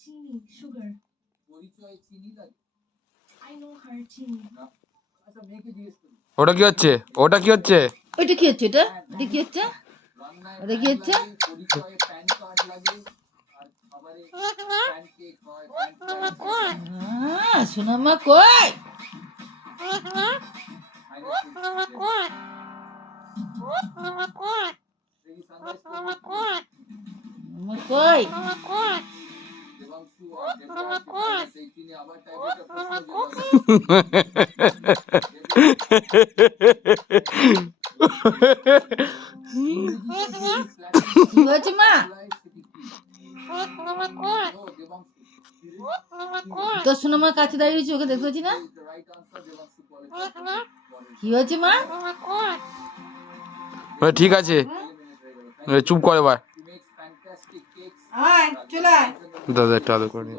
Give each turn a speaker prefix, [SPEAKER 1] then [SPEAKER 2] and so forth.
[SPEAKER 1] Teeny, sugar.
[SPEAKER 2] পরিচয় চিনি লাগে।
[SPEAKER 1] I know her, Teeny.
[SPEAKER 2] আচ্ছা মেয়েকে জিজ্ঞেস করি।
[SPEAKER 3] ওটা কি হচ্ছে? ওটা কি হচ্ছে?
[SPEAKER 4] ওইটা কি হচ্ছে এটা? এটা কি হচ্ছে? ওটা কি
[SPEAKER 2] প্যান
[SPEAKER 4] হচ্ছে?
[SPEAKER 2] লাগে, পরিচয়ে প্যান কার্ড লাগে
[SPEAKER 4] সোনামা কই? সোনামা কই? তোর সোনামা কাছে দাঁড়িয়ে রয়েছে ওকে দেখতে পাচ্ছি না কি হয়েছে মা
[SPEAKER 3] হ্যাঁ, ঠিক আছে। চুপ করে এবার। দাদা একটু আদর করে।